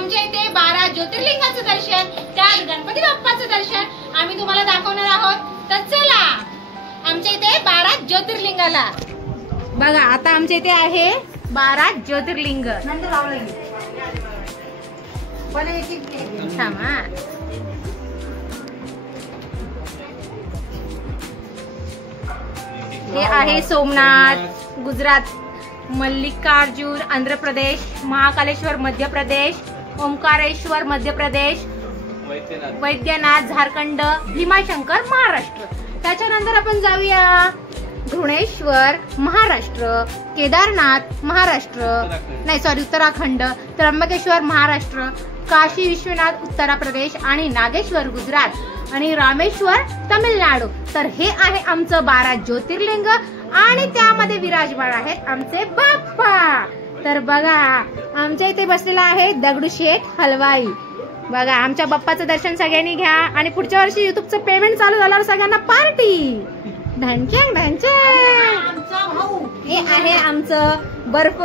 आमच्या इथे 12 ज्योतिर्लिंगाचं दर्शन, त्यात गणपती बाप्पाचं दर्शन आम्ही तुम्हाला दाखवणार आहोत। तर चला आमच्या इथे 12 ज्योतिर्लिंगाला बघा। आता आमच्या इथे आहे 12 ज्योतिर्लिंग। हे आहे सोमनाथ गुजरात, मल्लिकार्जुन आंध्र प्रदेश, महाकालेश्वर मध्य प्रदेश, ओंकारेश्वर मध्य प्रदेश, वैद्यनाथ झारखंड, भीमाशंकर महाराष्ट्र। त्याच्यानंतर आपण जाऊया घृणेश्वर महाराष्ट्र, केदारनाथ महाराष्ट्र, नाही सॉरी उत्तराखंड, त्र्यंबकेश्वर महाराष्ट्र, काशी विश्वनाथ उत्तर प्रदेश आणि नागेश्वर गुजरात आणि रामेश्वर तामिळनाडू। तर हे आहे आमचं 12 ज्योतिर्लिंग आणि त्यामध्ये विराजमान आहेत आमचे बाप्पा। तर बघा आमच्या इथे बसलेला आहे दगडूशेठ हलवाई। बघा आमच्या बाप्पाचं दर्शन सगळ्यांनी घ्या आणि पुढच्या वर्षी युट्यूबचं पेमेंट चालू झाल्यावर सगळ्यांना पार्टी ढंचॅंग ढंचॅंग। हे आहे आमचं बर्फ,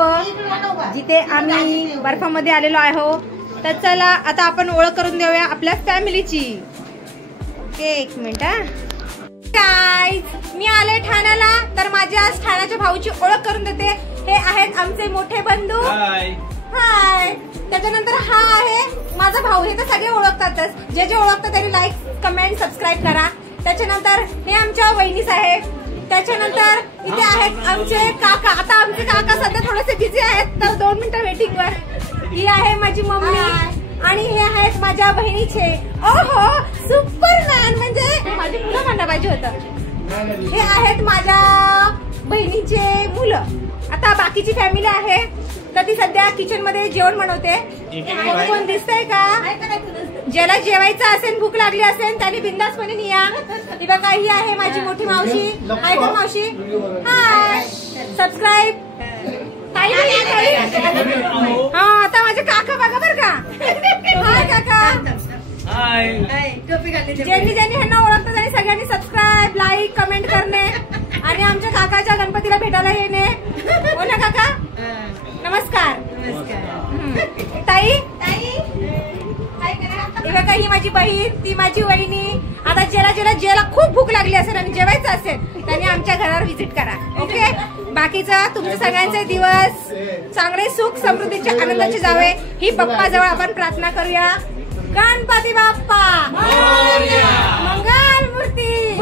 जिथे आम्ही बर्फामध्ये आलेलो आहोत। तर चला आता आपण ओळख करून देऊया आपल्या फॅमिलीची। एक मिनिट गाईज, मी आले ठाण्याला, तर माझ्या ठाण्याच्या भाऊची ओळख करून देते। हे आहेत आमचे मोठे बंधू, हाय। त्याच्यानंतर हा आहे माझा भाऊ, हे तर सगळे ओळखतातच, जे जे ओळखतात त्यांनी लाईक कमेंट सबस्क्राईब करा। त्याच्यानंतर हे आमच्या वहिनी साहेब, त्याच्यानंतर इथे आहेत आमचे काका। आता आमचे काका सध्या थोडेसे बिझी आहेत, तर 2 मिनिटं वेटिंग वर। ही आहे माझी मम्मी आणि हे आहेत माझ्या बहिणीचे। ओहो सुपरमॅन, म्हणजे माझी मुलं म्हणणं पाहिजे होतं। हे आहेत माझ्या बहिणीचे मुलं। आता बाकीची फॅमिली आहे, तर ती सध्या किचन मध्ये जेवण बनवते। कोण दिसतंय का? ज्याला जेवायचं असेल, भूक लागली असेल, त्यांनी बिंदासपणे या। ही बघा, ही आहे माझी मोठी मावशी। हाय का मावशी? हाय, सबस्क्राईब। हा आता माझे काका बघा बर का। हाय काका, हाय। ज्यांनी ज्यांनी ह्यांना ओळखतं त्यांनी सगळ्यांनी सबस्क्राईब, लाईक, कमेंट करणे आणि आमच्या काकाच्या गणपतीला भेटायला येणे। हो ना काका? नमस्कार। ताई, बघा ही माझी बहीण, ती माझी वहिनी। आता ज्याला खूप भूक लागली असेल आणि जेवायचं असेल त्यांनी आमच्या घरावर व्हिजिट करा। ओके, बाकीचं तुमचे सगळ्यांचे दिवस चांगले सुख समृद्धीचे आनंदाचे जावे ही बाप्पाजवळ आपण प्रार्थना करूया। गणपती बाप्पा मंगल मूर्ती।